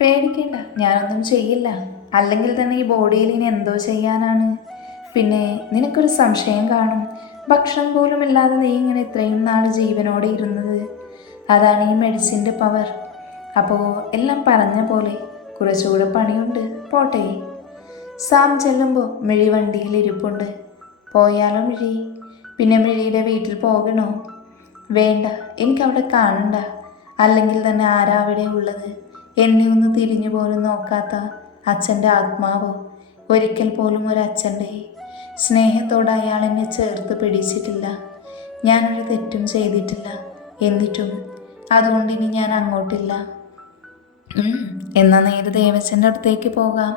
പേടിക്കണ്ട ഞാനൊന്നും ചെയ്യില്ല. അല്ലെങ്കിൽ തന്നെ ഈ ബോഡിയിൽ ഇനി എന്തോ ചെയ്യാനാണ്. പിന്നെ നിനക്കൊരു സംശയം കാണും. ഭക്ഷണം പോലും ഇല്ലാതെ നീ ഇങ്ങനെ ഇത്രയും നാൾ ജീവനോടെ ഇരുന്നത്. അതാണ് ഈ മെഡിസിന്റെ പവർ അപ്പോൾ എല്ലാം പറഞ്ഞ പോലെ കുറച്ചുകൂടെ പണിയുണ്ട്. പോട്ടെ. സാം ചെല്ലുമ്പോൾ മിഴി വണ്ടിയിൽ ഇരിപ്പുണ്ട്. പോയാലോ മിഴി? പിന്നെ മിഴിയുടെ വീട്ടിൽ പോകണോ? വേണ്ട എനിക്കവിടെ കാണണ്ട. അല്ലെങ്കിൽ തന്നെ ആരാ അവിടെ ഉള്ളത്? എന്നെ ഒന്ന് തിരിഞ്ഞു പോലും നോക്കാത്ത അച്ഛന്റെ ആത്മാവ് ഒരിക്കൽ പോലും ഒരു അച്ഛന്റെ സ്നേഹത്തോടെ അയാൾ എന്നെ ചേർത്ത് പിടിച്ചിട്ടില്ല. ഞാനൊരു തെറ്റും ചെയ്തിട്ടില്ല. എന്നിട്ടും അതുകൊണ്ട് ഇനി ഞാൻ അങ്ങോട്ടില്ല. എന്നാൽ നേരെ ദേവച്ചന്റെ അടുത്തേക്ക് പോകാം.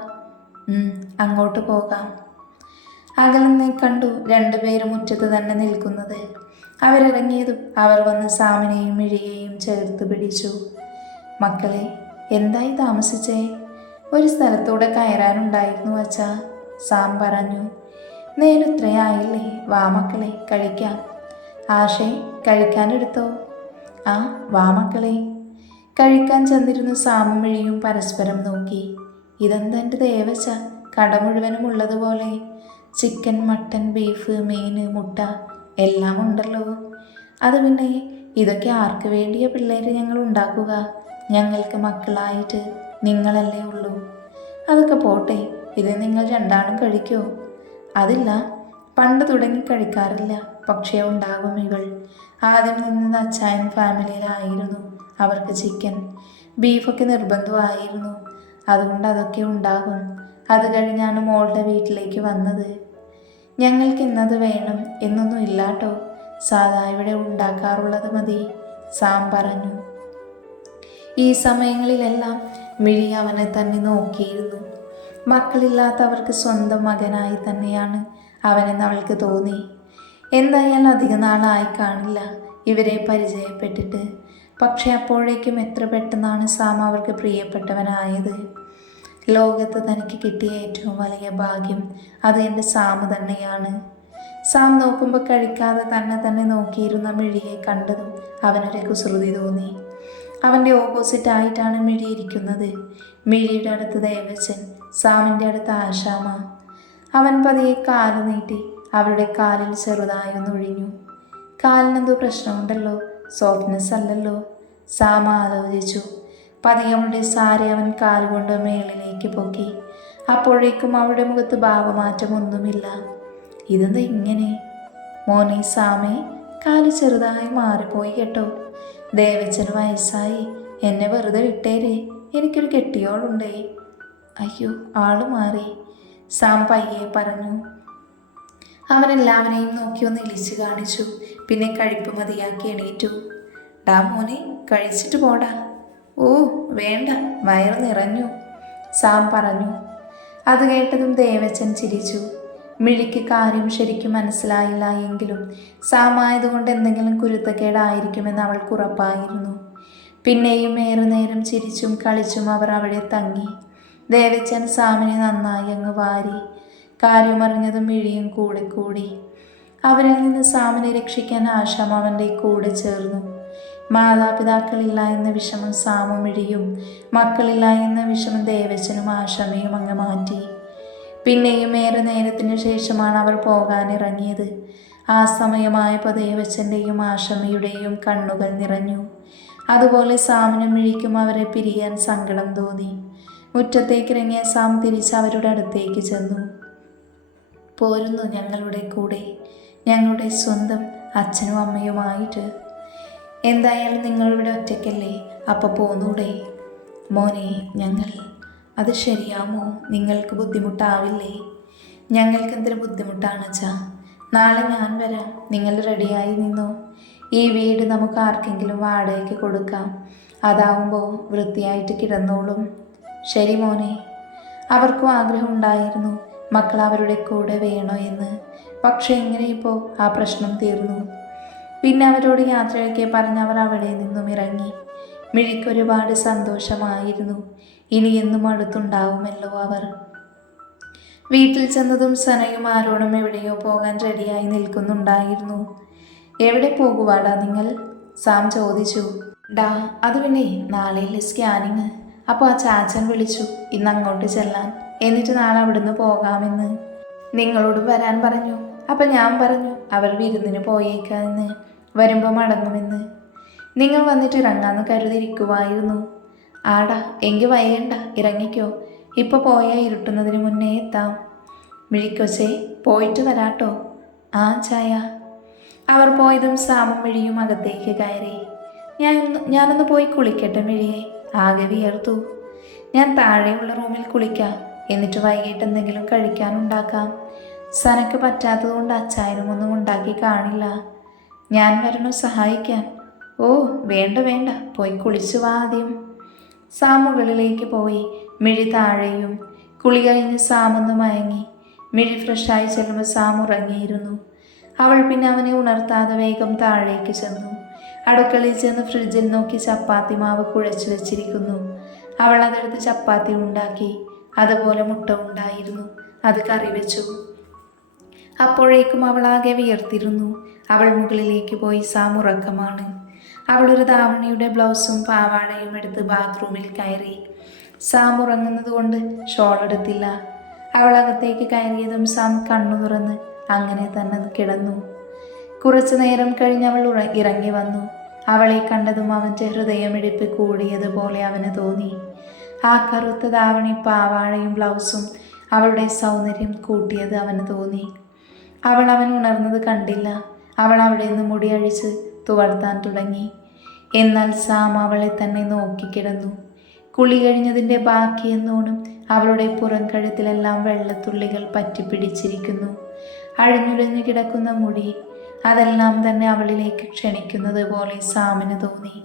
അങ്ങോട്ട് പോകാം. അകലെന്നെ കണ്ടു രണ്ടുപേരും മുറ്റത്ത് തന്നെ നിൽക്കുന്നത്. അവരിറങ്ങിയതും അവർ വന്ന് സാമിനെയും മിഴിയെയും ചേർത്ത് പിടിച്ചു. മക്കളെ എന്തായി താമസിച്ചേ? ഒരു സ്ഥലത്തൂടെ കയറാനുണ്ടായിരുന്നു അച്ഛാ. സാം പറഞ്ഞു. നേരത്രയായില്ലേ വാമക്കളെ കഴിക്കാം. ആഷേ കഴിക്കാനെടുത്തോ? ആ വാമക്കളെ. കഴിക്കാൻ ചെന്നിരുന്നു സാമും വഴിയും പരസ്പരം നോക്കി. ഇതെന്തെന്റെ ദേവച്ച? കട മുഴുവനും ഉള്ളതുപോലെ. ചിക്കൻ മട്ടൻ ബീഫ് മീൻ മുട്ട എല്ലാം ഉണ്ടല്ലോ. അത് പിന്നെ ഇതൊക്കെ ആർക്ക് വേണ്ടിയ പിള്ളേർ ഞങ്ങൾ ഉണ്ടാക്കുക? ഞങ്ങൾക്ക് മക്കളായിട്ട് നിങ്ങളല്ലേ ഉള്ളൂ. അതൊക്കെ പോട്ടെ ഇത് നിങ്ങൾ രണ്ടാളും കഴിക്കോ. അതില്ല പണ്ട് തുടങ്ങി കഴിക്കാറില്ല പക്ഷേ ഉണ്ടാകും ഇവൾ. ആദ്യം നിന്നത് അച്ചായൻ ഫാമിലിയിലായിരുന്നു അവർക്ക് ചിക്കൻ ബീഫൊക്കെ നിർബന്ധമായിരുന്നു. അതുകൊണ്ട് അതൊക്കെ ഉണ്ടാകും. അത് കഴിഞ്ഞാണ് മോളുടെ വീട്ടിലേക്ക് വന്നത്. ഞങ്ങൾക്ക് ഇന്നത് വേണം എന്നൊന്നും ഇല്ലാട്ടോ. സാധാ ഇവിടെ ഉണ്ടാക്കാറുള്ളത് മതി. സാം പറഞ്ഞു. ഈ സമയങ്ങളിലെല്ലാം മിഴി അവനെ തന്നെ നോക്കിയിരുന്നു. മക്കളില്ലാത്തവർക്ക് സ്വന്തം മകനായി തന്നെയാണ് അവനെന്ന് അവൾക്ക് തോന്നി. എന്തായാലും അധിക നാളായി കാണില്ല. ഇവരെ പരിചയപ്പെട്ടിട്ട്. പക്ഷെ അപ്പോഴേക്കും എത്ര പെട്ടെന്നാണ് സാം അവർക്ക് പ്രിയപ്പെട്ടവനായത്. ലോകത്ത് തനിക്ക് കിട്ടിയ ഏറ്റവും വലിയ ഭാഗ്യം അത് എന്റെ സാമ് തന്നെയാണ്. സാം നോക്കുമ്പോൾ കഴിക്കാതെ തന്നെ തന്നെ നോക്കിയിരുന്ന മിഴിയെ കണ്ടതും അവനൊരു കുസൃതി തോന്നി. അവന്റെ ഓപ്പോസിറ്റ് ആയിട്ടാണ് മിഴി ഇരിക്കുന്നത് മിഴിയുടെ അടുത്ത് ദേവച്ചൻ സാമിന്റെ അടുത്ത് ആശാമ. അവൻ പതിയെ കാൽ നീട്ടി അവരുടെ കാലിൽ ചെറുതായി ഒന്ന് ഒഴിഞ്ഞു. കാലിനെന്തോ പ്രശ്നമുണ്ടല്ലോ സോഫ്റ്റ്നെസ് അല്ലല്ലോ. സാമ ആലോചിച്ചു. പതിയെ സാരി അവൻ കാലുകൊണ്ട് മേളിലേക്ക് പൊക്കി. അപ്പോഴേക്കും അവളുടെ മുഖത്ത് ഭാവമാറ്റമൊന്നുമില്ല ഇതെന്താ ഇങ്ങനെ? മോനെ സാമേ കാൽ ചെറുതായി മാറിപ്പോയി കേട്ടോ. ദേവച്ചന് വയസ്സായി. എന്നെ വെറുതെ വിട്ടേരെ. എനിക്കൊരു കെട്ടിയോളുണ്ടേ. അയ്യോ ആൾ മാറി. സാം പയ്യെ പറഞ്ഞു. അവൻ എല്ലാവരെയും നോക്കി ഒന്ന് ഇളിച്ചു കാണിച്ചു. പിന്നെ കഴിപ്പ് മതിയാക്കി എണീറ്റു. ഡാ മോനെ കഴിച്ചിട്ട് പോടാ. ഓ വേണ്ട. വയറ് നിറഞ്ഞു. സാം പറഞ്ഞു. അത് കേട്ടതും ദേവച്ചൻ ചിരിച്ചു. മിഴിക്ക് കാര്യം ശരിക്കും മനസ്സിലായില്ല എങ്കിലും സാമായതുകൊണ്ട് എന്തെങ്കിലും കുരുത്തക്കേടായിരിക്കുമെന്ന് അവൾക്ക് ഉറപ്പായിരുന്നു. പിന്നെയും ഏറെ നേരം ചിരിച്ചും കളിച്ചും അവർ അവിടെ തങ്ങി. ദേവച്ചൻ സാമിനെ നന്നായി അങ്ങ് വാരി. കാര്യമറിഞ്ഞതും മിഴിയും കൂടിക്കൂടി. കൂടി അവരിൽ നിന്ന് സാമിനെ രക്ഷിക്കാൻ ആശാം അവന്റെ കൂടെ ചേർന്നു. മാതാപിതാക്കളില്ല എന്ന വിഷമം സാമും മിഴിയും മക്കളില്ല എന്ന വിഷമം ദേവച്ചനും ആശമയും അങ്ങ് മാറ്റി. പിന്നെയും ഏറെ നേരത്തിന് ശേഷമാണ് അവർ പോകാനിറങ്ങിയത്. ആ സമയമായപ്പോൾ ദേവച്ചന്റെയും ആശമയുടെയും കണ്ണുകൾ നിറഞ്ഞു. അതുപോലെ സാമിനും മിഴിക്കും അവരെ പിരിയാൻ സങ്കടം തോന്നി. മുറ്റത്തേക്കിറങ്ങിയ സാം തിരിച്ച് അവരുടെ അടുത്തേക്ക് ചെന്നു. പോരുന്നു ഞങ്ങളുടെ കൂടെ. ഞങ്ങളുടെ സ്വന്തം അച്ഛനും അമ്മയുമായിട്ട്. എന്തായാലും നിങ്ങളിവിടെ ഒറ്റയ്ക്കല്ലേ? അപ്പോൾ പോന്നൂടെ. മോനെ ഞങ്ങൾ അത് ശരിയാമോ? നിങ്ങൾക്ക് ബുദ്ധിമുട്ടാവില്ലേ? ഞങ്ങൾക്ക് എന്തൊരു ബുദ്ധിമുട്ടാണ് അച്ഛാ. നാളെ ഞാൻ വരാം. നിങ്ങൾ റെഡിയായി നിന്നോ? ഈ വീട് നമുക്ക് ആർക്കെങ്കിലും വാടകയ്ക്ക് കൊടുക്കാം. അതാവുമ്പോൾ വൃത്തിയായിട്ട് കിടന്നോളും. ശരി മോനെ. അവർക്കും ആഗ്രഹം ഉണ്ടായിരുന്നു മക്കൾ അവരുടെ കൂടെ വേണോ എന്ന്. പക്ഷെ എങ്ങനെ ഇപ്പോൾ ആ പ്രശ്നം തീർന്നു. പിന്നെ അവരോട് യാത്രയൊക്കെ പറഞ്ഞ് അവർ അവിടെ നിന്നും ഇറങ്ങി. മിഴിക്കൊരുപാട് സന്തോഷമായിരുന്നു. ഇനി എന്നും അടുത്തുണ്ടാവുമല്ലോ അവർ. വീട്ടിൽ ചെന്നതും സനയും ആരോടും എവിടെയോ പോകാൻ റെഡിയായി നിൽക്കുന്നുണ്ടായിരുന്നു. എവിടെ പോകുവാടാ നിങ്ങൾ? സാം ചോദിച്ചു. ഡാ അത് പിന്നെ നാളെയിലെ സ്കാനിങ്. അപ്പോൾ ആ ചാച്ചൻ വിളിച്ചു ഇന്ന് അങ്ങോട്ട് ചെല്ലാൻ. എന്നിട്ട് നാളെ അവിടുന്ന് പോകാമെന്ന്. നിങ്ങളോട് വരാൻ പറഞ്ഞു. അപ്പം ഞാൻ പറഞ്ഞു അവർ വിരുന്നിന് പോയേക്കാമെന്ന് വരുമ്പോൾ മടങ്ങുമെന്ന്. നിങ്ങൾ വന്നിട്ട് ഇറങ്ങാമെന്ന് കരുതിയിരിക്കുമായിരുന്നു ആടാ എങ്കിൽ വൈകണ്ട ഇറങ്ങിക്കോ. ഇപ്പോൾ പോയാൽ ഇരുട്ടുന്നതിന് മുന്നേ എത്താം. മിഴിക്കൊച്ചേ പോയിട്ട് വരാട്ടോ. ആ ചായ. അവർ പോയതും സാമും മിഴിയും അകത്തേക്ക് കയറി. ഞാൻ ഞാനൊന്ന് പോയി കുളിക്കട്ടെ മിഴിയെ. ആകെ വിയർത്തു. ഞാൻ താഴെയുള്ള റൂമിൽ കുളിക്കാം. എന്നിട്ട് വൈകിട്ട് എന്തെങ്കിലും കഴിക്കാനുണ്ടാക്കാം സനക്ക് പറ്റാത്തതുകൊണ്ട് അച്ചായനും ഒന്നും ഉണ്ടാക്കി കാണില്ല. ഞാൻ വരണോ സഹായിക്കാൻ. ഓ വേണ്ട വേണ്ട. പോയി കുളിച്ചു വാ ആദ്യം. സാം മുകളിലേക്ക് പോയി. മിഴി താഴെയും കുളി കഴിഞ്ഞ് സാമൊന്ന് മയങ്ങി. മിഴി ഫ്രഷായി ചെല്ലുമ്പോൾ സാം ഉറങ്ങിയിരുന്നു. അവൾ പിന്നെ അവനെ ഉണർത്താതെ വേഗം താഴേക്ക് ചെന്നു. അടുക്കളയിൽ ചെന്ന് ഫ്രിഡ്ജിൽ നോക്കി ചപ്പാത്തി മാവ് കുഴച്ചു വെച്ചിരിക്കുന്നു. അവൾ അതെടുത്ത് ചപ്പാത്തി ഉണ്ടാക്കി. അതുപോലെ മുട്ട ഉണ്ടായിരുന്നു. അത് കറി വെച്ചു. അപ്പോഴേക്കും അവൾ ആകെ വിയർത്തിരുന്നു. അവൾ മുകളിലേക്ക് പോയി സാം ഒരു ധാവണിയുടെ ബ്ലൗസും പാവാടയും എടുത്ത് ബാത്റൂമിൽ കയറി. സാം ഉറങ്ങുന്നത് കൊണ്ട് ഷോൾ എടുത്തില്ല. അവൾ അകത്തേക്ക് കയറിയതും സാം കണ്ണു തുറന്ന് അങ്ങനെ തന്നെ കിടന്നു. കുറച്ചു നേരം കഴിഞ്ഞ് അവൾ ഇറങ്ങി വന്നു. അവളെ കണ്ടതും അവന്റെ ഹൃദയമിടിപ്പ് കൂടിയതുപോലെ അവന് തോന്നി. ആ കറുത്ത ദാവണി പാവാടയും ബ്ലൗസും അവളുടെ സൗന്ദര്യം കൂട്ടിയത് അവന് തോന്നി. അവൾ അവൻ ഉണർന്നത് കണ്ടില്ല. അവൾ അവിടെ നിന്ന് മുടിയഴിച്ച് തുവർത്താൻ തുടങ്ങി. എന്നാൽ സാം അവളെ തന്നെ നോക്കിക്കിടന്നു കുളി കഴിഞ്ഞതിന്റെ ബാക്കിയെന്നോണം അവളുടെ പുറം കഴുത്തിലെല്ലാം വെള്ളത്തുള്ളികൾ പറ്റിപ്പിടിച്ചിരിക്കുന്നു അഴിഞ്ഞുലഞ്ഞു കിടക്കുന്ന മുടി അതെല്ലാം തന്നെ അവളിലേക്ക് ക്ഷണിക്കുന്നത് പോലെ സാമിന് തോന്നി.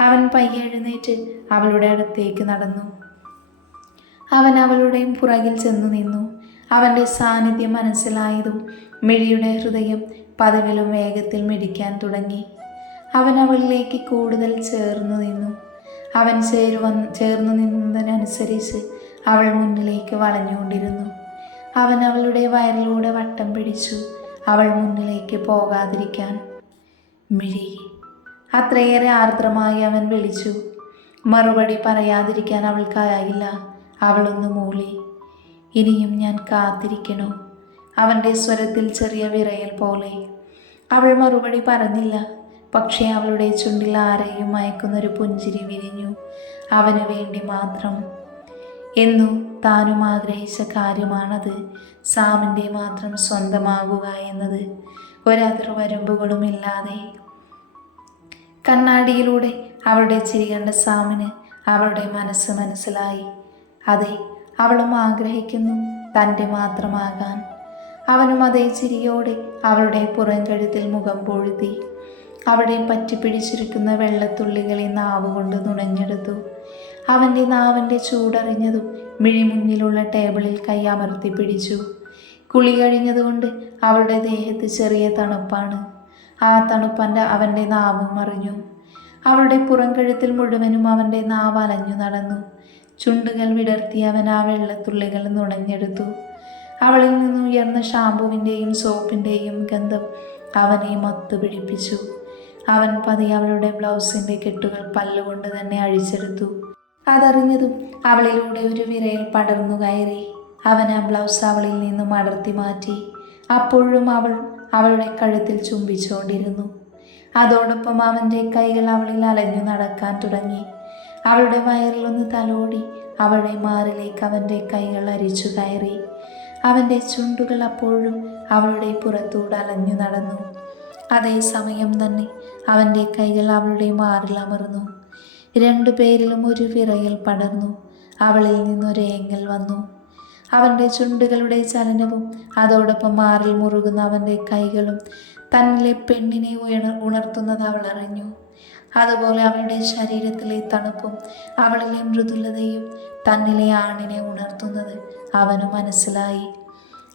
അവൻ പയ്യെ എഴുന്നേറ്റ് അവളുടെ അടുത്തേക്ക് നടന്നു. അവൻ അവളുടെയും പുറകിൽ ചെന്നു നിന്നു. അവന്റെ സാന്നിധ്യം മനസ്സിലായതും മിഴിയുടെ ഹൃദയം പതിവിലും വേഗത്തിൽ മിടിക്കാൻ തുടങ്ങി. അവൻ അവളിലേക്ക് കൂടുതൽ ചേർന്നു നിന്നു. അവൻ ചേരുവ ചേർന്നു നിന്നതിനനുസരിച്ച് അവൾ മുന്നിലേക്ക് വളഞ്ഞുകൊണ്ടിരുന്നു. അവൻ അവളുടെ വയറിലൂടെ വട്ടം പിടിച്ചു അവൾ മുന്നിലേക്ക് പോകാതിരിക്കാൻ. മിഴി അത്രയേറെ ആർദ്രമായി അവൻ വിളിച്ചു. മറുപടി പറയാതിരിക്കാൻ അവൾക്കായില്ല. അവളൊന്ന് മൂളി ഇനിയും ഞാൻ കാത്തിരിക്കണോ? അവന്റെ സ്വരത്തിൽ ചെറിയ വിറയൽ പോലെ. അവൾ മറുപടി പറഞ്ഞില്ല. പക്ഷേ അവളുടെ ചുണ്ടിൽ ആരെയും മയക്കുന്നൊരു പുഞ്ചിരി വിരിഞ്ഞു. അവന് വേണ്ടി മാത്രം. എന്നു താനും ആഗ്രഹിച്ച കാര്യമാണത്. സാമിന്റെ മാത്രം സ്വന്തമാകുക എന്നത്. ഒരതിർവരമ്പുകളുമില്ലാതെ കണ്ണാടിയിലൂടെ അവളുടെ ചിരി കണ്ട സാമിന് അവളുടെ മനസ്സ് മനസ്സിലായി. അതെ അവളും ആഗ്രഹിക്കുന്നു തന്റെ മാത്രമാകാൻ. അവനും അതേ ചിരിയോടെ അവളുടെ പുറം കഴുത്തിൽ മുഖം പൊഴുതി. അവിടെ പറ്റിപ്പിടിച്ചിരിക്കുന്ന വെള്ളത്തുള്ളികളെ നാവ് കൊണ്ട് നുണഞ്ഞെടുത്തു. അവന്റെ നാവിന്റെ ചൂടറിഞ്ഞതും മിഴിമുന്നിലുള്ള ടേബിളിൽ കൈയമർത്തി പിടിച്ചു. കുളി കഴിഞ്ഞതുകൊണ്ട് അവളുടെ ദേഹത്ത് ചെറിയ തണുപ്പാണ്. ആ തണുപ്പന്റെ അവന്റെ നാവും അറിഞ്ഞു. അവളുടെ പുറം കഴുത്തിൽ മുഴുവനും അവന്റെ നാവ് അലഞ്ഞു നടന്നു. ചുണ്ടുകൾ വിടർത്തി അവൻ ആ വെള്ളത്തുള്ളികൾ നുണഞ്ഞെടുത്തു. അവളിൽ നിന്നുയർന്ന ഷാമ്പുവിന്റെയും സോപ്പിന്റെയും ഗന്ധം അവനെ മത്തു പിടിപ്പിച്ചു. അവൻ പതി അവളുടെ ബ്ലൗസിന്റെ കെട്ടുകൾ പല്ലുകൊണ്ട് തന്നെ അഴിച്ചെടുത്തു. അതറിഞ്ഞതും അവളിലൂടെ ഒരു വിരയിൽ പടർന്നു കയറി. അവൻ ആ ബ്ലൗസ് അവളിൽ നിന്നും അടർത്തി മാറ്റി. അപ്പോഴും അവൾ അവളുടെ കഴുത്തിൽ ചുംബിച്ചുകൊണ്ടിരുന്നു. അതോടൊപ്പം അവന്റെ കൈകൾ അവളിൽ അലഞ്ഞു നടക്കാൻ തുടങ്ങി. അവളുടെ വയറിലൊന്ന് തലോടി അവളുടെ മാറിലേക്ക് അവന്റെ കൈകൾ അരിച്ചു കയറി. അവന്റെ ചുണ്ടുകൾ അപ്പോഴും അവളുടെ പുറത്തൂടെ അലഞ്ഞു നടന്നു. അതേസമയം തന്നെ അവന്റെ കൈകൾ അവളുടെ മാറിൽ അമർന്നു. രണ്ടു പേരിലും ഒരു വിറയൽ പടർന്നു. അവളിൽ നിന്നൊരേങ്ങൽ വന്നു. അവന്റെ ചുണ്ടുകളുടെ ചലനവും അതോടൊപ്പം മാറിൽ മുറുകുന്ന അവന്റെ കൈകളും തന്നിലെ പെണ്ണിനെ ഉയർ ഉണർത്തുന്നത് അവൾ അറിഞ്ഞു. അതുപോലെ അവളുടെ ശരീരത്തിലെ തണുപ്പും അവളിലെ മൃദുലതയും തന്നിലെ ആണിനെ ഉണർത്തുന്നത് അവന് മനസ്സിലായി.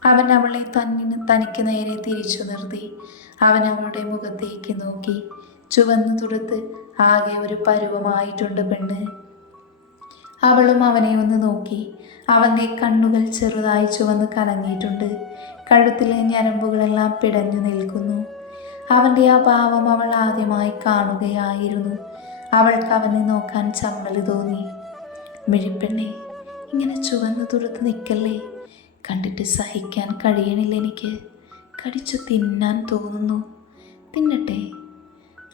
അവൻ അവളെ തന്നിന് തനിക്ക് നേരെ തിരിച്ചു നിർത്തി. അവൻ അവളുടെ മുഖത്തേക്ക് നോക്കി. ചുവന്നു തുടുത്ത് ആകെ ഒരു പരുവമായിട്ടുണ്ട് പെണ്ണ്. അവളും അവനെ ഒന്ന് നോക്കി. അവന്റെ കണ്ണുകൾ ചെറുതായി ചുവന്ന് കലങ്ങിയിട്ടുണ്ട്. കഴുത്തിലെ ഞരമ്പുകളെല്ലാം പിടഞ്ഞു നിൽക്കുന്നു. അവന്റെ ആ ഭാവം അവൾ ആദ്യമായി കാണുകയായിരുന്നു. അവൾക്ക് അവനെ നോക്കാൻ ചമ്മൽ തോന്നി. മിഴിപ്പെണ്ണെ ഇങ്ങനെ ചുവന്നു തുടുത്ത് നിൽക്കല്ലേ? കണ്ടിട്ട് സഹിക്കാൻ കഴിയണില്ല എനിക്ക്. കടിച്ചു തിന്നാൻ തോന്നുന്നു. തിന്നട്ടെ.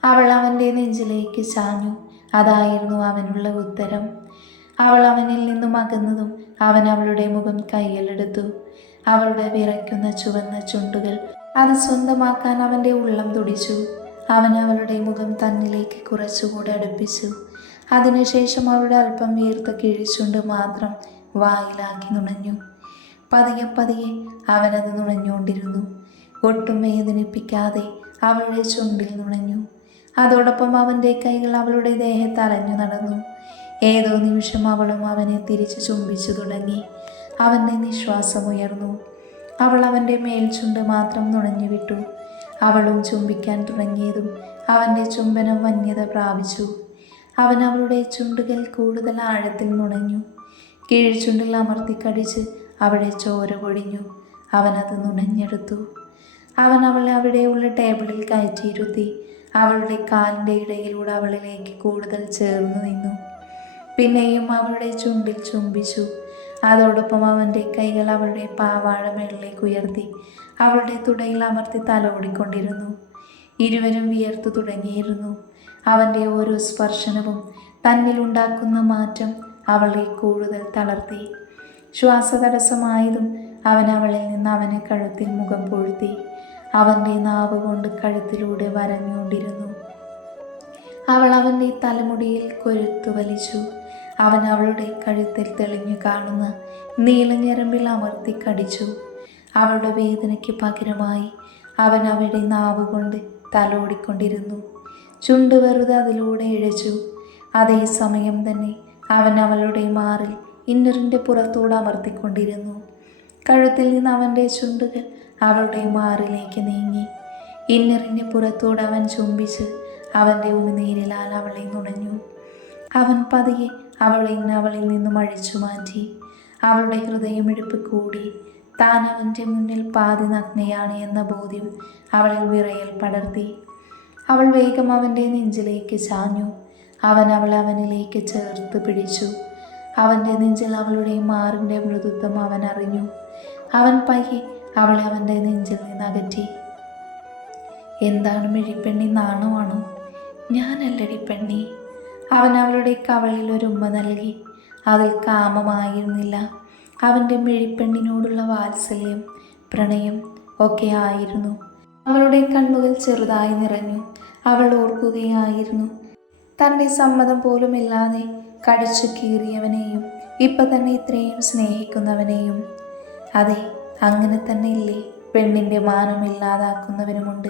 അവൾ അവന്റെ നെഞ്ചിലേക്ക് ചാഞ്ഞു. അതായിരുന്നു അവനുള്ള ഉത്തരം. അവൾ അവനിൽ നിന്നും അകന്നതും അവൻ അവളുടെ മുഖം കയ്യിലെടുത്തു. അവളുടെ വിറയ്ക്കുന്ന ചുവന്ന ചുണ്ടുകൾ അത് സ്വന്തമാക്കാൻ അവന്റെ ഉള്ളം തുടിച്ചു. അവൻ അവളുടെ മുഖം തന്നിലേക്ക് കുറച്ചുകൂടെ അടുപ്പിച്ചു. അതിനുശേഷം അവളുടെ അല്പം വീർത്ത കിഴിച്ചുണ്ട് മാത്രം വായിലാക്കി നുണഞ്ഞു. പതിയെ പതിയെ അവനത് നുണഞ്ഞുകൊണ്ടിരുന്നു. ഒട്ടും വേദനിപ്പിക്കാതെ അവളുടെ ചുണ്ടിൽ നുണഞ്ഞു. അതോടൊപ്പം അവന്റെ കൈകൾ അവളുടെ ദേഹത്ത് അലഞ്ഞു നടന്നു. ഏതോ നിമിഷം അവളും അവനെ തിരിച്ചു ചുംബിച്ചു തുടങ്ങി. അവന്റെ നിശ്വാസമുയർന്നു അവൾ അവന്റെ മേൽചുണ്ട് മാത്രം നുണഞ്ഞു വിട്ടു. അവളും ചുംബിക്കാൻ തുടങ്ങിയതും അവന്റെ ചുംബനം വന്യത പ്രാപിച്ചു. അവൻ അവളുടെ ചുണ്ടുകൾ കൂടുതൽ ആഴത്തിൽ നുണഞ്ഞു. കീഴ്ചുണ്ടിൽ അമർത്തിക്കടിച്ച് അവിടെ ചോര പൊടിഞ്ഞു അവനത് നുണഞ്ഞെടുത്തു. അവൻ അവളെ അവിടെയുള്ള ടേബിളിൽ കയറ്റിയിരുത്തി അവളുടെ കാലിന്റെ ഇടയിലൂടെ അവളിലേക്ക് കൂടുതൽ ചേർന്നു നിന്നു. പിന്നെയും അവളുടെ ചുണ്ടിൽ ചുംബിച്ചു. അതോടൊപ്പം അവന്റെ കൈകൾ അവളുടെ പാവാഴ മേളിലേക്ക് ഉയർത്തി അവളുടെ തുടയിൽ അമർത്തി തലോടിക്കൊണ്ടിരുന്നു. ഇരുവരും വിയർത്തു തുടങ്ങിയിരുന്നു. അവന്റെ ഓരോ സ്പർശനവും തന്നിലുണ്ടാക്കുന്ന മാറ്റം അവളെ കൂടുതൽ തളർത്തി. ശ്വാസതടസ്സമായതും അവൻ അവളിൽ നിന്ന് അവനെ കഴുത്തിൽ മുഖം പൊഴുത്തി. അവന്റെ നാവ് കൊണ്ട് കഴുത്തിലൂടെ വരഞ്ഞുകൊണ്ടിരുന്നു. അവൾ അവന്റെ തലമുടിയിൽ കൊരുത്തു വലിച്ചു. അവൻ അവളുടെ കഴുത്തിൽ തെളിഞ്ഞു കാണുന്ന നീലഞ്ഞരമ്പിൽ അമർത്തി കടിച്ചു. അവളുടെ വേദനയ്ക്ക് പകരമായി അവൻ അവളുടെ നാവ് കൊണ്ട് തലോടിക്കൊണ്ടിരുന്നു. ചുണ്ട് വെറുതെ അതിലൂടെ ഇഴച്ചു. അതേസമയം തന്നെ അവൻ അവളുടെ മാറിൽ ഇന്നറിന്റെ പുറത്തൂടെ അമർത്തിക്കൊണ്ടിരുന്നു. കഴുത്തിൽ നിന്ന് അവന്റെ ചുണ്ടുകൾ അവളുടെ മാറിലേക്ക് നീങ്ങി. ഇന്നറിന്റെ പുറത്തോട് അവൻ ചുംബിച്ച് അവന്റെ ഉമിനീരിലാൽ അവളെ നുണഞ്ഞു. അവൻ പതിയെ അവളെ അവളിൽ നിന്നും അഴിച്ചു മാറ്റി. അവളുടെ ഹൃദയമെടുപ്പ് കൂടി. താൻ അവന്റെ മുന്നിൽ പാതി നഗ്നയാണ് എന്ന ബോധ്യം അവളിൽ വിറയൽ പടർത്തി. അവൾ വേഗം അവന്റെ നെഞ്ചിലേക്ക് ചാഞ്ഞു. അവൻ അവളെ അവനിലേക്ക് ചേർത്ത് പിടിച്ചു. അവന്റെ നെഞ്ചിൽ അവളുടെ മാറിന്റെ മൃദുത്വം അവൻ അറിഞ്ഞു. അവൻ പയ്യെ അവളെ അവന്റെ നെഞ്ചിൽ നിന്ന് അകറ്റി. എന്താണ് മിഴിപ്പെണ്ണി? നാണമാണോ ഞാനല്ലടി പെണ്ണി. അവൻ അവളുടെ കവളിൽ ഒരു ഉമ്മ നൽകി. അതിൽ കാമമായിരുന്നില്ല. അവന്റെ മിഴിപ്പെണ്ണിനോടുള്ള വാത്സല്യം പ്രണയം ഒക്കെ ആയിരുന്നു. അവളുടെ കണ്ണുകൾ ചെറുതായി നിറഞ്ഞു. അവൾ ഓർക്കുകയായിരുന്നു. തന്റെ സമ്മതം പോലും ഇല്ലാതെ കടിച്ചു കീറിയവനെയും ഇപ്പം തന്നെ ഇത്രയും സ്നേഹിക്കുന്നവനെയും. അതെ അങ്ങനെ തന്നെ ഇല്ലേ? പെണ്ണിന്റെ മാനം ഇല്ലാതാക്കുന്നവനുമുണ്ട്.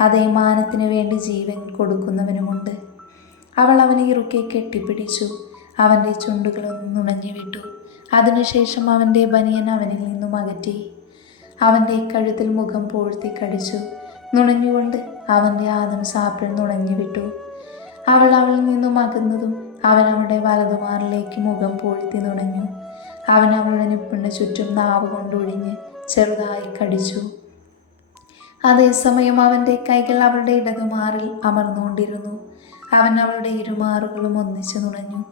അതേ മാനത്തിന് വേണ്ടി ജീവൻ കൊടുക്കുന്നവനുമുണ്ട്. അവൾ അവനെ ഇറുക്കെ കെട്ടിപ്പിടിച്ചു. അവന്റെ ചുണ്ടുകളൊന്നും നുണഞ്ഞു വിട്ടു. അതിനുശേഷം അവന്റെ ബനിയൻ അവനിൽ നിന്നും അകറ്റി. അവന്റെ കഴുത്തിൽ മുഖം പൂഴ്ത്തി കടിച്ചു. നുണഞ്ഞുകൊണ്ട് അവന്റെ ആദം സാപ്പിൾ നുണഞ്ഞു വിട്ടു. അവൾ അവളിൽ നിന്നും അകന്നതും അവൻ അവളുടെ വലതുമാറിലേക്ക് മുഖം പൂഴ്ത്തി നുണഞ്ഞു. അവൻ അവളുടെ നിപ്പിന് ചുറ്റും നാവ് കൊണ്ടൊഴിഞ്ഞ് ചെറുതായി കടിച്ചു. അതേസമയം അവന്റെ കൈകൾ അവളുടെ ഇടതുമാറിൽ അമർന്നുകൊണ്ടിരുന്നു. അവൻ അവളുടെ ഇരുമാറുകളും ഒന്നിച്ചു നുണഞ്ഞു.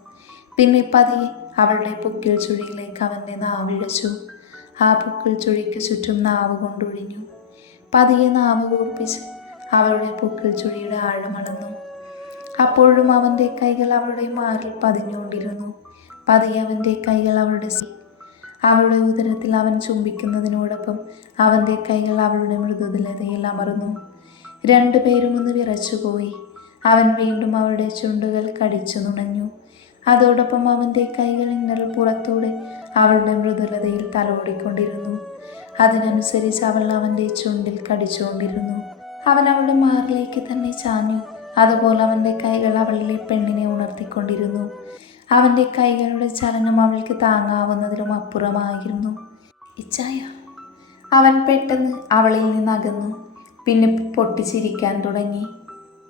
പിന്നെ പതിയെ അവളുടെ പൊക്കിൽ ചുഴിയിലേക്ക് അവന്റെ നാവിഴച്ചു ആ പൊക്കിൽ ചുഴിക്ക് ചുറ്റും നാവ് കൊണ്ടൊഴിഞ്ഞു പതിയെ നാവ് കൂർപ്പിച്ച് അവളുടെ പൊക്കിൽ ചുഴിയുടെ ആഴമളന്നു അപ്പോഴും അവന്റെ കൈകൾ അവളുടെ മാറിൽ പതിഞ്ഞുകൊണ്ടിരുന്നു. പതിയെ അവന്റെ കൈകൾ അവളുടെ അവളുടെ ഉദരത്തിൽ അവൻ ചുംബിക്കുന്നതിനോടൊപ്പം അവന്റെ കൈകൾ അവളുടെ മൃദുലതയിൽ അമർന്നു. രണ്ടുപേരും ഒന്ന് വിറച്ചുപോയി. അവൻ വീണ്ടും അവളുടെ ചുണ്ടുകൾ കടിച്ചു നുണഞ്ഞു. അതോടൊപ്പം അവന്റെ കൈകൾ ഇന്നൽ പുറത്തൂടെ അവളുടെ മൃദുലതയിൽ തലോടിക്കൊണ്ടിരുന്നു. അതിനനുസരിച്ച് അവൾ അവന്റെ ചുണ്ടിൽ കടിച്ചുകൊണ്ടിരുന്നു. അവൻ അവളുടെ മാറിലേക്ക് തന്നെ ചാഞ്ഞു. അതുപോലെ അവന്റെ കൈകൾ അവളിലെ പെണ്ണിനെ ഉണർത്തിക്കൊണ്ടിരുന്നു. അവന്റെ കൈകളുടെ ചലനം അവൾക്ക് താങ്ങാവുന്നതിലും അപ്പുറമായിരുന്നു. ഇച്ചായ അവൻ പെട്ടെന്ന് അവളിൽ നിന്ന് അകന്നു പിന്നെ പൊട്ടിച്ചിരിക്കാൻ തുടങ്ങി.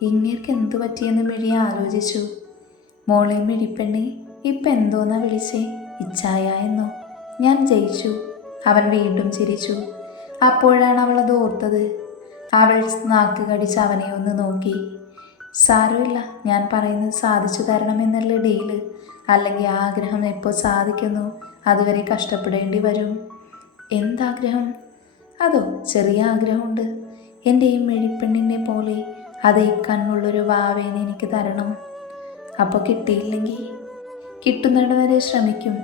ഇങ്ങേർക്ക് എന്തു പറ്റിയെന്ന് മിഴി ആലോചിച്ചു? മോളെ മിഴിപ്പെണ്ണി ഇപ്പം എന്തോന്നാ വിളിച്ചേ? ഇച്ചായ എന്നോ. ഞാൻ ജയിച്ചു. അവൻ വീണ്ടും ചിരിച്ചു. അപ്പോഴാണ് അവൾ അത് ഓർത്തത്. അവൾ നാക്ക് കടിച്ച് അവനെ ഒന്ന് നോക്കി. സാരമില്ല. ഞാൻ പറയുന്നത് സാധിച്ചു തരണമെന്നല്ല ഡീൽ. അല്ലെങ്കിൽ ആ ആഗ്രഹം എപ്പോൾ സാധിക്കുന്നു? അതുവരെ കഷ്ടപ്പെടേണ്ടി വരും. എന്താഗ്രഹം? അതോ ചെറിയ ആഗ്രഹമുണ്ട്. എന്റെ ഈ മെഴിപ്പെണ്ണിനെ പോലെ അതേ കണ്ണുള്ളൊരു വാവേനെ എനിക്ക് തരണം. അപ്പോൾ കിട്ടിയില്ലെങ്കിൽ? കിട്ടുന്നിടവരെ ശ്രമിക്കും.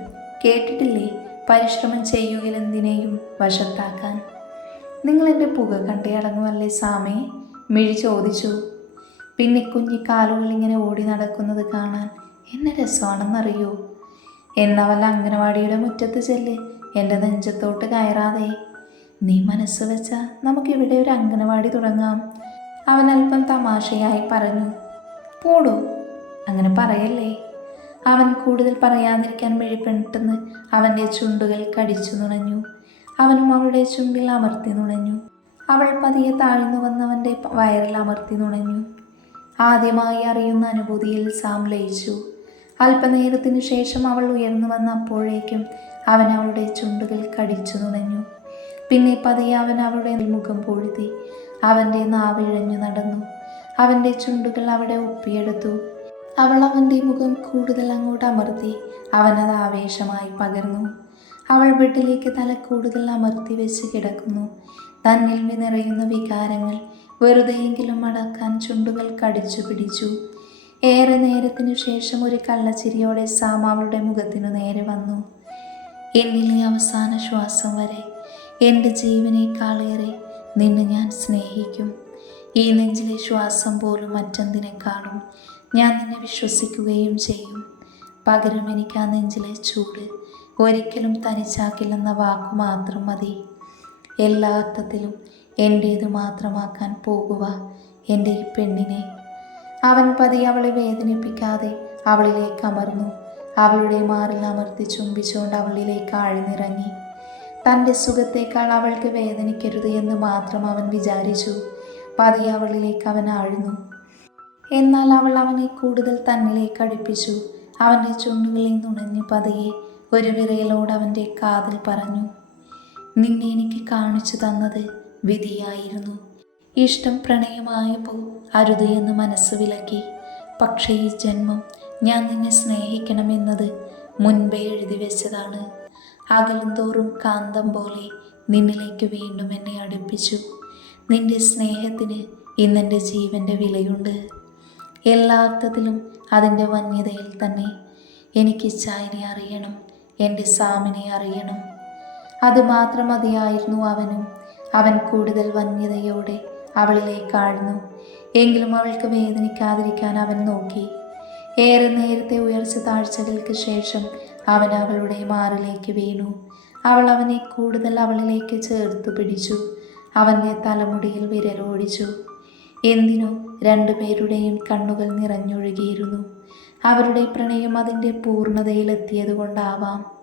കേട്ടിട്ടില്ലേ? പരിശ്രമം ചെയ്യുകയിലെന്തിനേയും വശത്താക്കാൻ. നിങ്ങൾ എന്റെ പുക കണ്ടേ അടങ്ങുമല്ലേ സാമേ മിഴി ചോദിച്ചു. പിന്നെ കുഞ്ഞി കാലുകൾ ഇങ്ങനെ ഓടി നടക്കുന്നത് കാണാൻ എന്നെ രസമാണെന്നറിയോ? എന്നവല്ല അംഗനവാടിയുടെ മുറ്റത്ത് ചെല്ല് എന്റെ നെഞ്ചത്തോട്ട് കയറാതെ. നീ മനസ്സ് വെച്ചാൽ നമുക്കിവിടെ ഒരു അംഗനവാടി തുടങ്ങാം. അവൻ അല്പം തമാശയായി പറഞ്ഞു. പോടോ അങ്ങനെ പറയല്ലേ? അവൻ കൂടുതൽ പറയാതിരിക്കാൻ മെഴിപ്പെട്ടെന്ന് അവന്റെ ചുണ്ടുകൾ കടിച്ചു നുണഞ്ഞു. അവനും അവളുടെ ചുണ്ടിൽ അമർത്തി നുണഞ്ഞു. അവൾ പതിയെ താഴ്ന്നു വന്നവന്റെ വയറിൽ അമർത്തി നുണഞ്ഞു. ആദ്യമായി അറിയുന്ന അനുഭൂതിയിൽ സാം ലയിച്ചു. അല്പനേരത്തിനു ശേഷം അവൾ ഉയർന്നു വന്ന അപ്പോഴേക്കും അവൻ അവളുടെ ചുണ്ടുകൾ കടിച്ചു നുണഞ്ഞു. പിന്നെ പതിയെ അവൻ അവളുടെ മുഖം പൊഴുതി. അവന്റെ നാവിഴഞ്ഞു നടന്നു. അവന്റെ ചുണ്ടുകൾ അവിടെ ഒപ്പിയെടുത്തു. അവൾ അവന്റെ മുഖം കൂടുതൽ അങ്ങോട്ട് അമർത്തി. അവനത് ആവേശമായി പകർന്നു. അവൾ ബെഡിലേക്ക് തല കൂടുതൽ അമർത്തി വെച്ച് കിടക്കുന്നു. തന്നിൽ നിറയുന്ന വികാരങ്ങൾ വെറുതെയെങ്കിലും അടക്കാൻ ചുണ്ടുകൾ കടിച്ചു പിടിച്ചു. ഏറെ നേരത്തിനു ശേഷം ഒരു കള്ളച്ചിരിയോടെ സാം അവളുടെ മുഖത്തിനു നേരെ വന്നു. എന്നിലെ അവസാന ശ്വാസം വരെ എന്റെ ജീവനേക്കാളേറെ നിന്നെ ഞാൻ സ്നേഹിക്കും. ഈ നെഞ്ചിലെ ശ്വാസം പോലും മറ്റെന്തിനേക്കാളും ഞാൻ നിന്നെ വിശ്വസിക്കുകയും ചെയ്യും. പകരം എനിക്ക് ആ നെഞ്ചിലെ ചൂട് ഒരിക്കലും തനിച്ചാക്കില്ലെന്ന വാക്കു മാത്രം മതി. എല്ലാ അർത്ഥത്തിലും എന്റേത് മാത്രമാക്കാൻ പോകുക എന്റെ ഈ പെണ്ണിനെ. അവൻ പതി അവളെ വേദനിപ്പിക്കാതെ അവളിലേക്ക് അമർന്നു. അവളുടെ മാറിൽ അമർത്തി ചുംബിച്ചുകൊണ്ട് അവളിലേക്ക് ആഴ്ന്നിറങ്ങി. തന്റെ സുഖത്തേക്കാൾ അവൾക്ക് വേദനിക്കരുത് എന്ന് മാത്രം അവൻ വിചാരിച്ചു. പതി അവളിലേക്ക് അവൻ ആഴ്ന്നു. എന്നാൽ അവൾ അവനെ കൂടുതൽ തന്നിലേക്ക് അടുപ്പിച്ചു. അവന്റെ ചുണ്ടുകളിൽ നുണഞ്ഞു പതിയെ ഒരു വിറയലോട് അവന്റെ കാതിൽ പറഞ്ഞു നിന്നെ എനിക്ക് കാണിച്ചു തന്നത് വിധിയായിരുന്നു. ഇഷ്ടം പ്രണയമായപ്പോൾ അരുത് എന്ന് മനസ്സ് വിലക്കി. പക്ഷേ ഈ ജന്മം ഞാൻ നിന്നെ സ്നേഹിക്കണമെന്നത് മുൻപേ എഴുതി വെച്ചതാണ്. അകലും തോറും കാന്തം പോലെ നിന്നിലേക്ക് വീണ്ടും എന്നെ അടുപ്പിച്ചു. നിന്റെ സ്നേഹത്തിന് ഇന്നെന്റെ ജീവന്റെ വിലയുണ്ട്. എല്ലാ അർത്ഥത്തിലും അതിന്റെ വന്യതയിൽ തന്നെ എനിക്ക് ചായനെ അറിയണം എന്റെ സാമിനെ അറിയണം. അത് മാത്രം മതിയായിരുന്നു അവനും. അവൻ കൂടുതൽ വന്യതയോടെ അവളിലേക്ക് ആഴ്ന്നു എങ്കിലും അവൾക്ക് വേദനിക്കാതിരിക്കാൻ അവൻ നോക്കി. ഏറെ നേരത്തെ ഉയർച്ച താഴ്ചകൾക്ക് ശേഷം അവൻ അവളുടെ മാറിലേക്ക് വീണു. അവൾ അവനെ കൂടുതൽ അവളിലേക്ക് ചേർത്തു പിടിച്ചു. അവന്റെ തലമുടിയിൽ വിരലോടിച്ചു എന്തിനോ രണ്ടുപേരുടെയും കണ്ണുകൾ നിറഞ്ഞൊഴുകിയിരുന്നു. അവരുടെ പ്രണയം അതിന്റെ പൂർണതയിലെത്തിയതുകൊണ്ടാവാം.